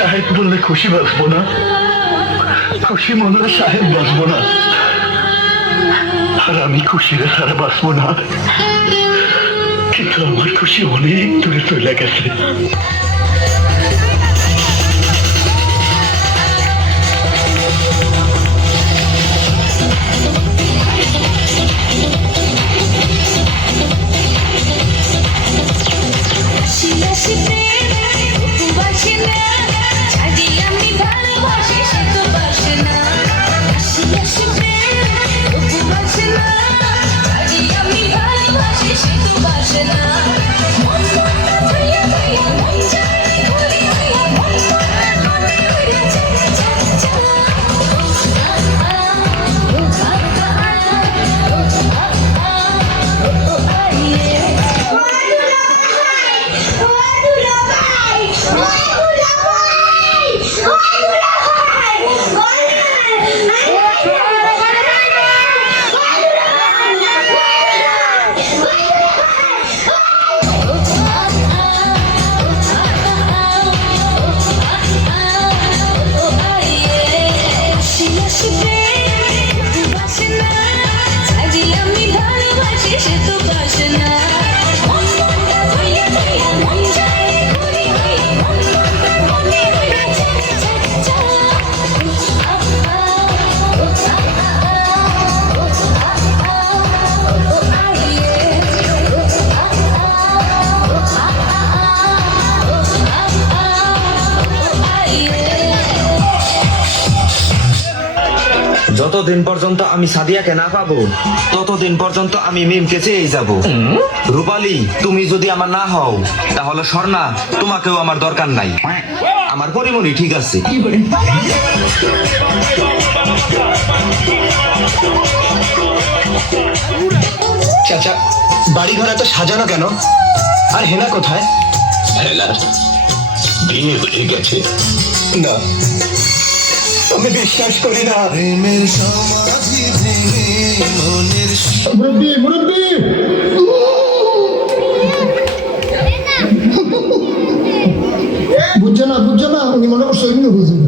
সাহেব বললে খুশি বাঁচবো না, খুশি মরলে সাহেব বাঁচবো না, আর আমি খুশিরে ছাড়া বাঁচবো না। কিন্তু আমার খুশি অনেক দূরে চলে গেছে। যতদিন পর্যন্ত আমি সাদিয়াকে না পাবো ততদিন পর্যন্ত আমি মিমকে চেয়ে যাব। রূপালী, তুমি যদি আমার না হও তাহলে স্বর্ণা তোমাকেও আমার দরকার নাই। আমার পরিমণি ঠিক আছে। চাচা, বাড়ি ঘর এত সাজানো কেন? আর হেনা কোথায়? হেলার বিয়ে হয়ে গেছে। না, আমি বিশ্বাস করি না। মুরব্বি, মুরব্বি, বুঝছো না, উনি মনে করছো অন্য বুঝুন।